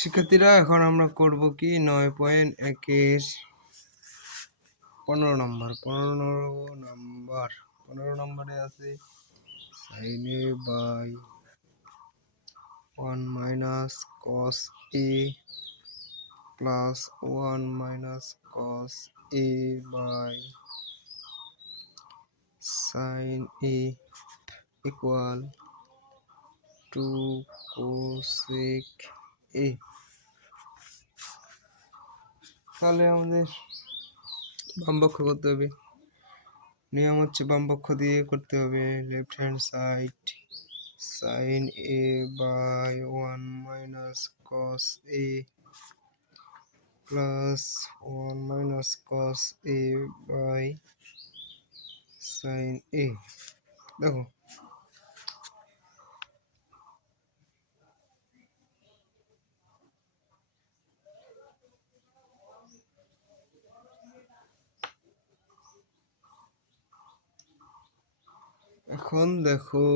শিক্ষার্থীরা, এখন আমরা করব কি 9.1-এর 15 নম্বর। 15 নম্বরে আছে sin a by 1 minus cos a plus 1 minus cos a by sin a equal to cosec a। তাহলে আমাদের বামপক্ষ করতে হবে। নিয়ম হচ্ছে বামপক্ষ দিয়ে করতে হবে। Left hand side sin a by 1 minus cos a plus 1 minus cos a by sin a। দেখো এখন দেখো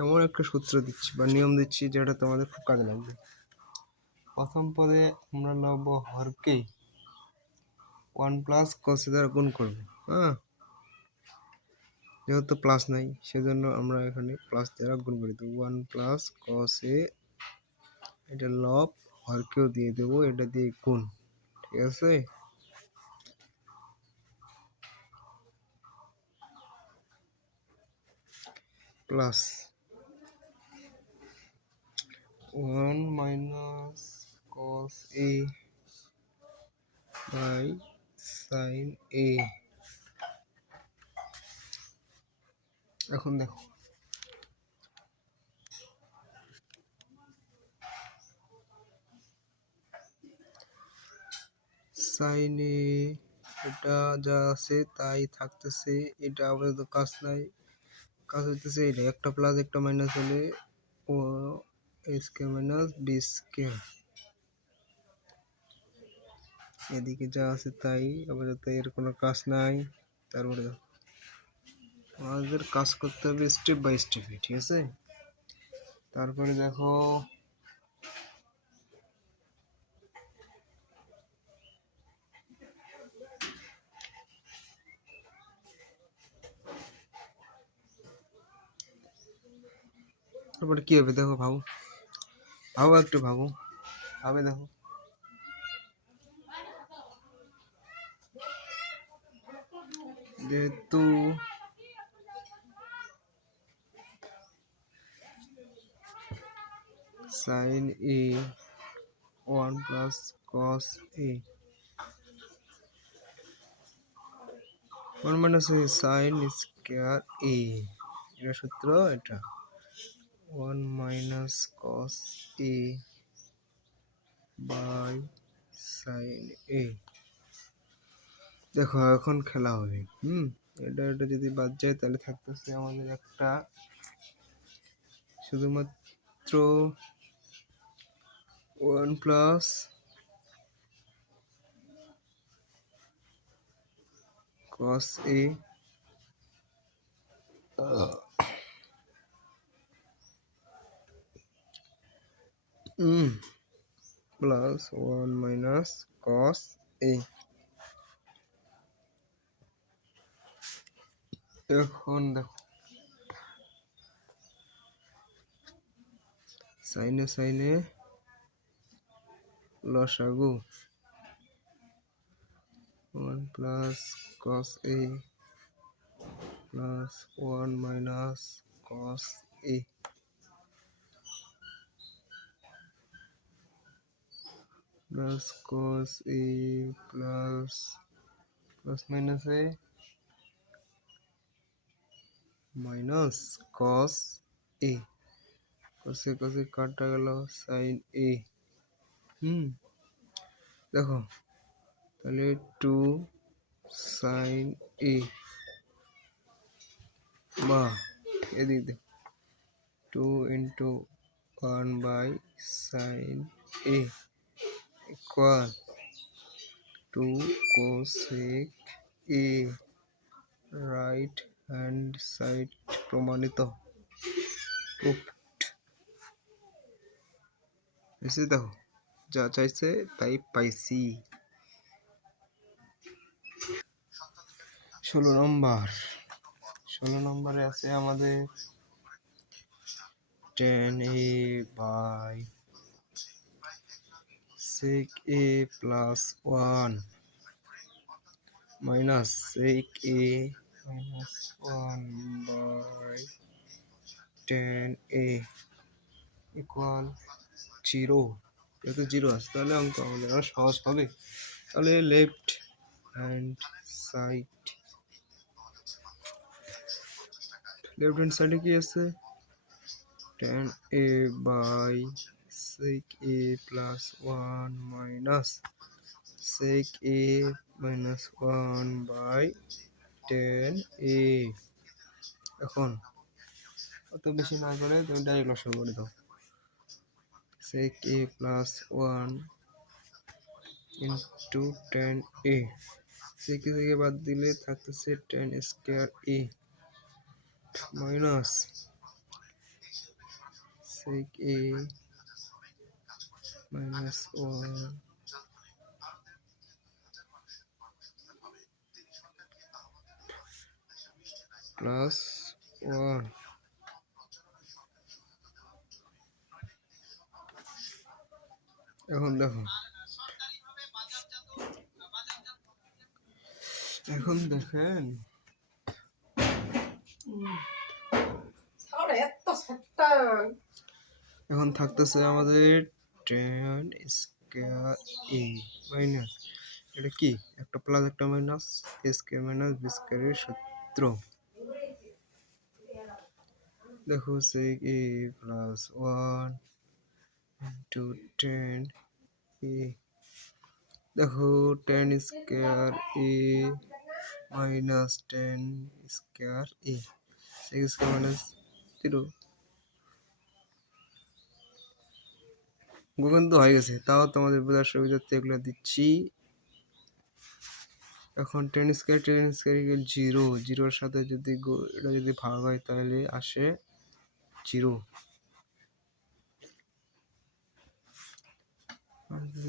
এমন একটা সূত্র দিচ্ছি বা নিয়ম দিচ্ছি যেটা তোমাদের খুব কাজে লাগবে। প্রথম পদে আমরা নেব হরকে 1 প্লাস cos a দ্বারা গুণ করব। যেহেতু প্লাস নাই সেজন্য আমরা এখানে প্লাস দ্বারা গুণ করে দেবো। 1 প্লাস cos a, এটা লব, হরকেও দিয়ে দেবো, এটা দিয়ে গুণ। ঠিক আছে, plus 1 minus cos a by sin a। এখন দেখো sin a, এটা যা আছে তাই থাকতেছে, এটা আপাতত কাজ নাই, কাজ হইতেছে এটা একটা প্লাস একটা মাইনাস হলে ও a square minus b square. এদিকে যা আছে তাই আপাতত, এর কোনো কাজ নাই। তারপরে দেখো আমাদের কাজ করতে হবে স্টেপ বাই স্টেপে। ঠিক আছে, তারপরে দেখো তারপরে কি হবে দেখো, ভাবো একটু ভাবে দেখো যেহেতু sin a 1 plus cos a 1 minus sin square a, এটা সূত্র। এটা 1 minus cos a by sin a। দেখো এখন খেলা হবে। এটা যদি বাদ যায় তাহলে থাকতেছে আমাদের একটা শুধুমাত্র 1 plus cos a plus 1 minus cos a। এখন দেখো সাইনে লসাগু 1 plus cos a plus 1 minus cos a plus cos a plus minus a minus cos a, cos a কাটা গেল sin a। দেখো তাহলে 2 sin a বা এদিকে 2 into 1 by sin a equal 2 cosec a, right hand side প্রমাণিত এসে দেখো যা চাইছে তাই পাইছি। 16 নম্বরে আছে আমাদের 10a/sec a plus 1 minus sec a minus 1 by 10a equal 0। যেহেতু 0 আছে তাহলে অঙ্ক আমাদের আরো সহজ হবে। তাহলে লেফট হ্যান্ড সাইডে কি আছে 10a/sec a plus 1 minus sec a minus 1 by 10a। এখন অত বেশি না করে তুমি ডাইরেক্ট লসাগু করে দাও। sec a plus 1 into 10a, sec a থেকে বাদ দিলে থাকতেছে 10 square a minus sec a minus 1 plus 1। এখন দেখেন এখন থাকতেছে আমাদের 10 স্কয়ার a মাইনাস এটা কি একটা প্লাস একটা minus a square minus b স্কয়ারের সূত্র। দেখো sec a plus 1 into 10a, দেখো 10 square a minus 10 square a, sec square minus 0 গুণ তো হয়ে গেছে, তাও তোমাদের বোঝার সুবিধার্থে এগুলো দিচ্ছি। এখন 10 স্কয়ার 0, 0-এর সাথে যদি এটা যদি ভাগ হয় তাহলে আসে 0।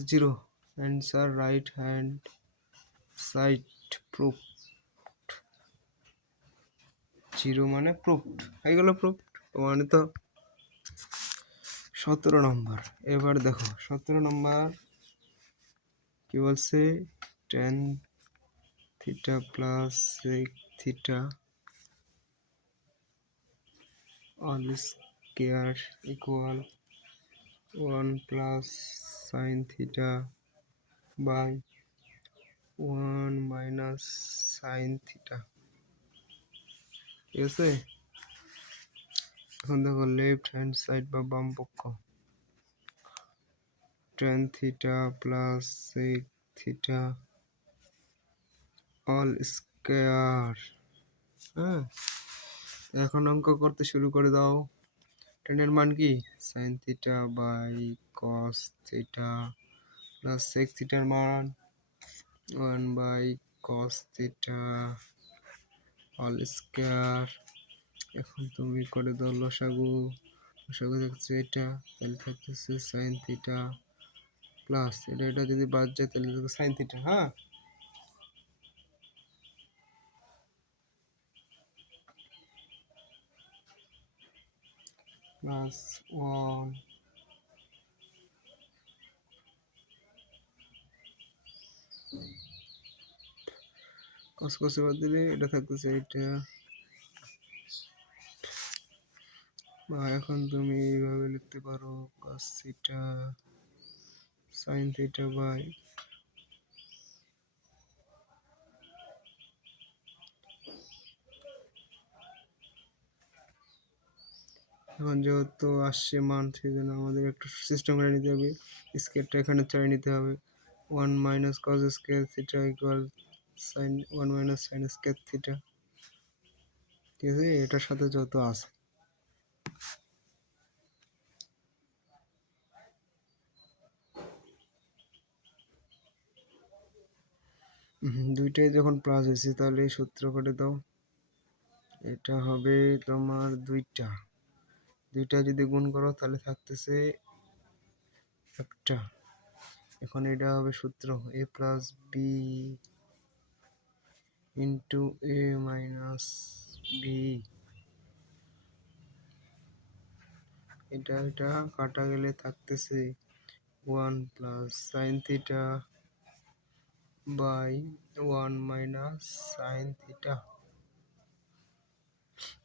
0 answer right hand side proof. 0 মানে প্রুফড হয়ে গেল, প্রুফড প্রমাণিত। 17 নম্বর। এবার দেখো 17 নম্বর কি বলছে, tan theta plus sec theta all square equal 1 plus sin theta by 1 minus sin theta। ঠিক আছে, এখন দেখো লেফট হ্যান্ড সাইড বা বাম পক্ষ tan theta plus sec theta all square. হ্যাঁ, এখন অঙ্ক করতে শুরু করে দাও। tan এর মান কি sin theta by cos theta plus sec থিটার মান 1 by cos theta all square. এখন তুমি করে দাও লসাগু। লসাগু থাকছে এটা, তাহলে থাকতেছে sin থিটা প্লাস এটা যদি বাদ যায় তাহলে থাকবে sin থিটা। হ্যাঁ, প্লাস 1 cos cos বাদ দিলে এটা থাকতেছে এটা। বা এখন তুমি এইভাবে লিখতে পারো cos theta sin theta by এখন যেহেতু আসছে মান সেই জন্য আমাদের একটু সিস্টেম করে নিতে হবে। স্কয়ারটা এখানে চালিয়ে নিতে হবে। 1 minus cos square theta equal sin 1 minus sin square theta. ঠিক আছে, এটার সাথে যত আছে দুইটাই যখন প্লাস হয়েছে তাহলে এই সূত্র করে দাও। এটা হবে তোমার দুইটা দুইটা যদি গুণ করো তাহলে থাকতেছে একটা। এখন এটা হবে সূত্র a plus B into A minus B. এটা এটা কাটা গেলে থাকতেছে 1 plus sine theta by 1 minus sine theta.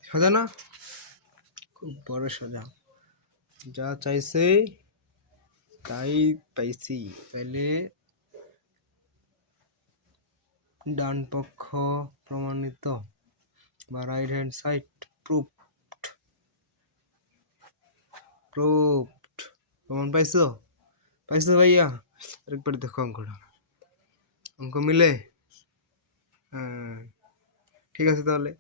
সোজা না? খুব বড় সোজা, যা চাইছে তাই পাইছি। তাইলে ডান পক্ষ প্রমাণিত বা right hand side proofed. Proofed প্রমাণ পাইছো? পাইছো ভাইয়া? আরেকবার দেখো অঙ্কটা, অঙ্ক মিলে? হ্যাঁ, ঠিক আছে তাহলে।